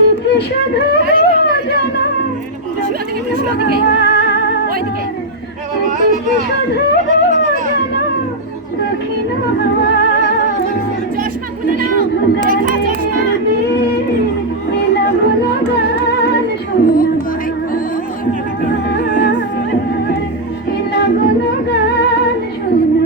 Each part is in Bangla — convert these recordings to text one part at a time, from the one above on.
শুধু জানা শুধু জানা দক্ষিণ হাওয়া চশমা খুলে নাও রেখা চশমা নীলা ভোলা গান শোনা নীলা ভোলা গান শোনা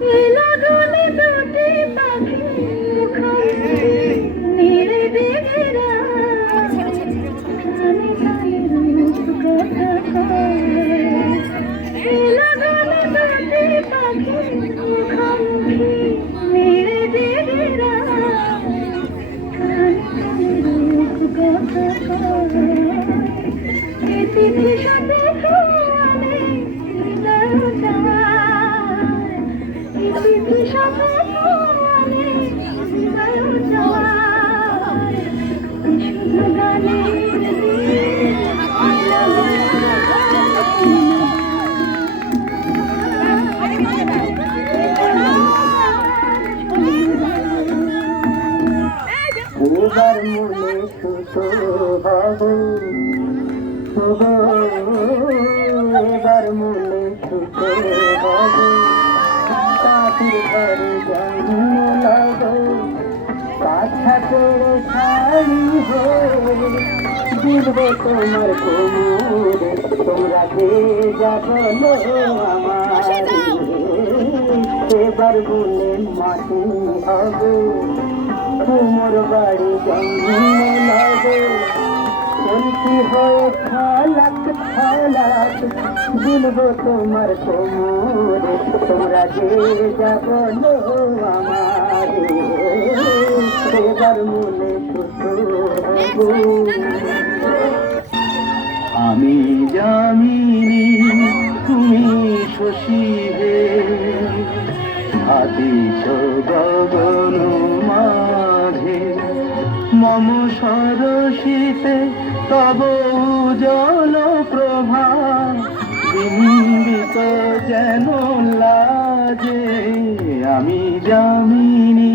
নীলা গলে দুটি পাখি নীড়ে দিগিরা কানে গায়ে রূপ কথা কয় নীলা গলে দুটি পাখি মুখোমুখি নীড়ে দিগিরা কানে গায়ে রূপ কথা কয় পৃথিবী সাথে খোয়ালে হৃদয় যায় পৃথিবী সাথে খোয়ালে হৃদয় যায় শুধু গানে এবার মনে সুতো হবে এবার মনে সুতো হবে কাঠির ঘরে জন্ম লাগো কাছা করে শাড়ি হয়ে দিবে তোমার কোমরে তোমরা যে যাবো আমার এবার বলে মাটি হবে তোমার বাড়ি জন্ম লাগে বলছি হয়ে খালাক খালাক দিলবো তোমার কোমরে তোমরা যে যাবো আমার এবার মনে সুতো আমি জামিনী তুমি শশী হে আদিচ গগন মাঝে মম সরসিতে তব জল প্রভা বিম্বিত যেন লাজে আমি জামিনী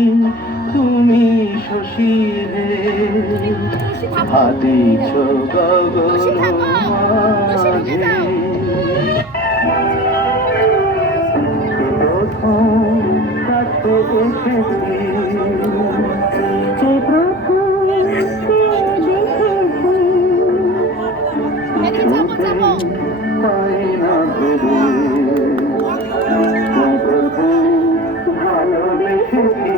তুমি শশী হে আদিচ গগন মাঝে কাছে এসেছি যে প্রথম পাই না ভেবে প্রথম ভালোবেসেছি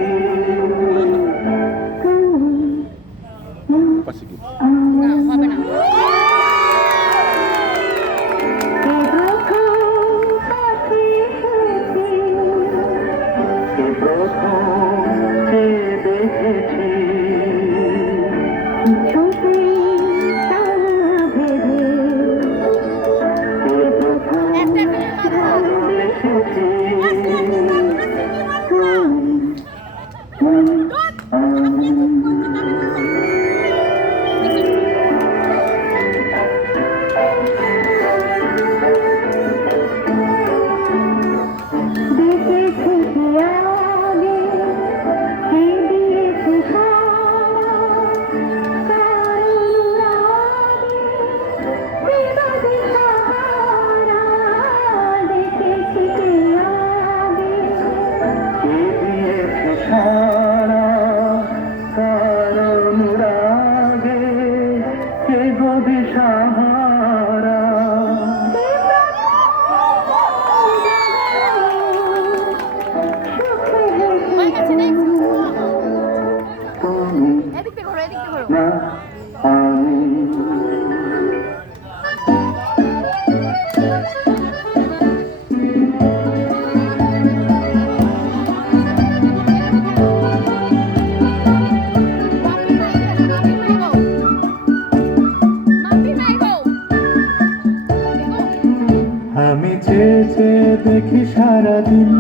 আমি চেয়ে দেখি সারাদিন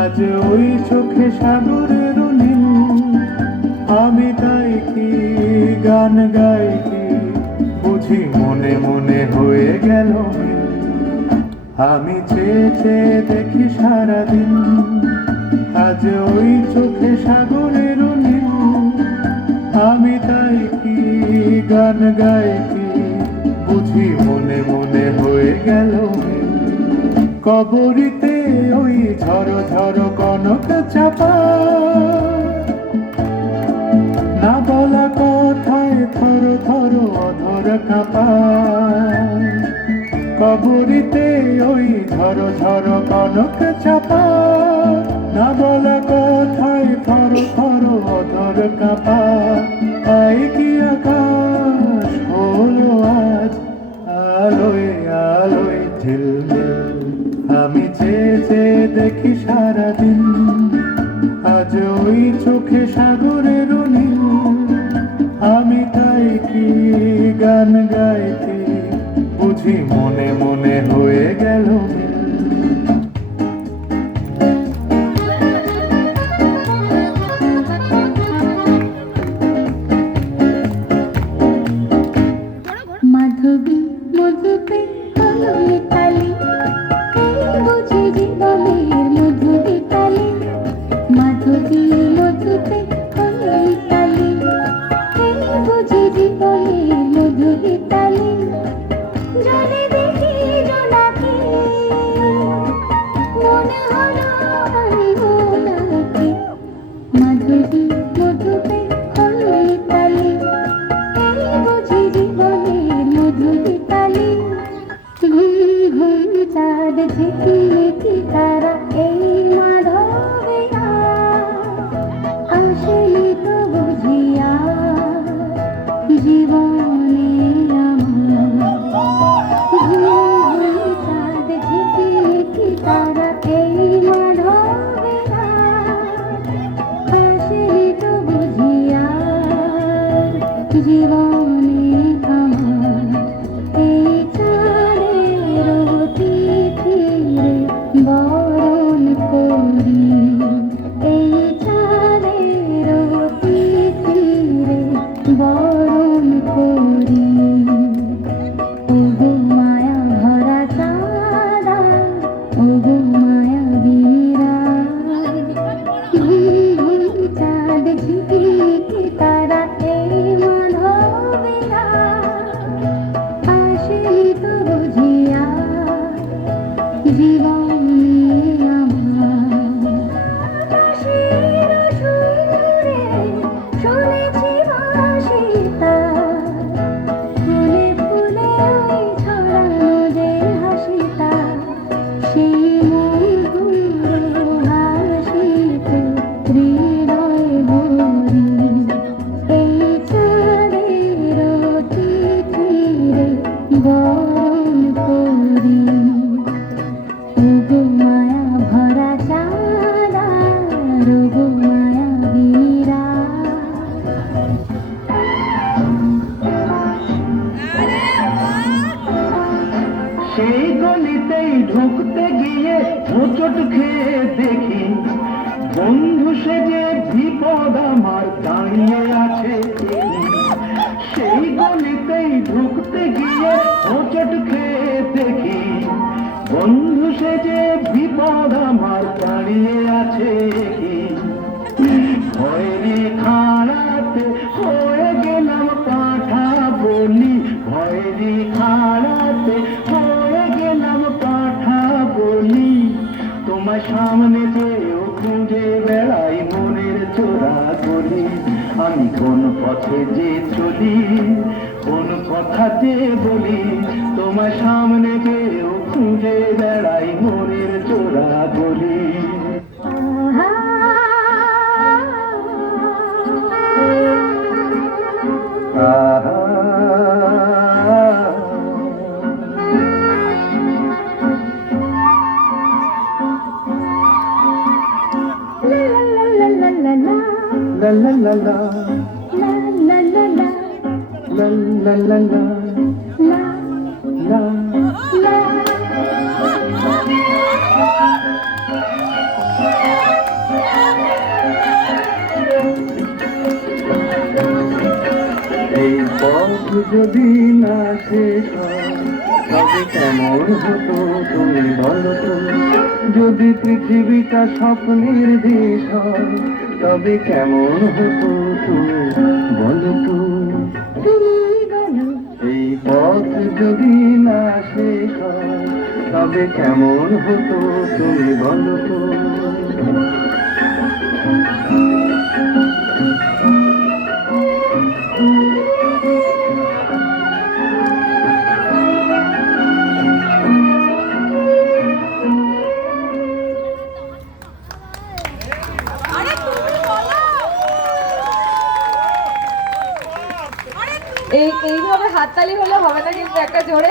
আজ ওই চোখে সাগরের নীল আমি তাই কি গান গাই কি বুঝি মনে মনে হয়ে গেল আমি চেয়ে দেখি সারাদিন আজ ওই চোখে সাগরের নীল আমি তাই কি গান গাই কি বুঝি মনে মনে হয়ে গেল মিল। কবরিতে ওই ঝড় ঝড় কনক চাপা, না বলা কথায় থর থর অধর কাঁপা। কবরিতে ওই ঝড় ঝড় কনক চাপা, না বলা কথায় থর থর অধর কাঁপা। আই কি আকাশ হলো আজ আলোয় আলোয় ঝিলমিল। আমি চেয়ে চেয়ে দেখি সারাদিন, আজ ওই চোখে সাগরের নীল। আমি তাই কি গান গাই কি বুঝি মনে মনে হয়ে গেল মিল। মাধবী মধুপে হলো মিতালি, এই বুঝি জীবনের মধু মিতালি। মাধবী মধুপে হলো মিতালি, এই বুঝি জীবনের মধু মিতালি। জলে দেখি জোনাকি, মনে হলো আমি ওনাকে। মাধবী মধুপে হলো মিতালি, এই বুঝি জীবনের মধু মিতালি। ঘুম ঘুম চাঁদ ঝিকিমিকি তারা, এই মাধবীরা আসলি তো বুঝিয়া জীবনে আমার। ঘুম ঘুম চাঁদ ঝিকিমিকি তারা, এই মাধবীরা আসলি তো বুঝিয়া জীবনে আমার। এই চাঁদের তিথিরে বরণ করি, এই চাঁদের তিথিরে বরণ করি। ওগো মায়া ভরা চাঁদা, ওগো মায়া বীরা। ঘুম ঘুম চাঁদ ঝিকিমিকি তারা, এই মাধবীরা আসলি তো বুঝিয়া জীবনে আমার। বাঁশির সুরে শুনেছি বাঁশিটা, ফুলে ফুলে ওই ছড়ানো যে হাসিটা, সেই মধুর হাসিতে হৃদয় ভরি। এই চাঁদের তিথিরে বরণ করি। ওগো মায়া ভরা চাঁদা, ওগো মায়া বীরা। সেই গলিতেই ঢুকতে গিয়ে হোঁচট খেয়ে দেখি, বন্ধু সেজে বিপদ আমার দাঁড়িয়ে আছে দেখি। সেই গলিতেই ঢুকতে গিয়ে হোঁচট খেয়ে দেখি, বন্ধু সেজে বিপদ আমার দাঁড়িয়ে আছে কি। ভয়েরই খাড়াতে হয়ে গেলাম পাঁঠা বলি, ভয়েরই খাড়াতে হয়ে গেলাম পাঁঠা বলি। তোমার সামনে যেও খুঁজে বেড়াই মনের চোরা গলি। আমি কোন পথে যে চলি, কোন কথা যে বলি, তোমার সামনে যেও খুঁজে বেড়াই মনের চোরা গলি। La la la la, La la la la, la la la la, la la. এই পথ যদি না শেষ হয়, তবে কেমন হতো তুমি বলো তো। যদি পৃথিবীটা স্বপ্নের দেশ হয়, তবে কেমন হতো তুমি বলো তো তুমি বলো এই পথ যদি না শেষ হয় তবে কেমন হতো তুমি বলো তো এইভাবে হাততালি হলে হবে না, কিন্তু একটা জোরে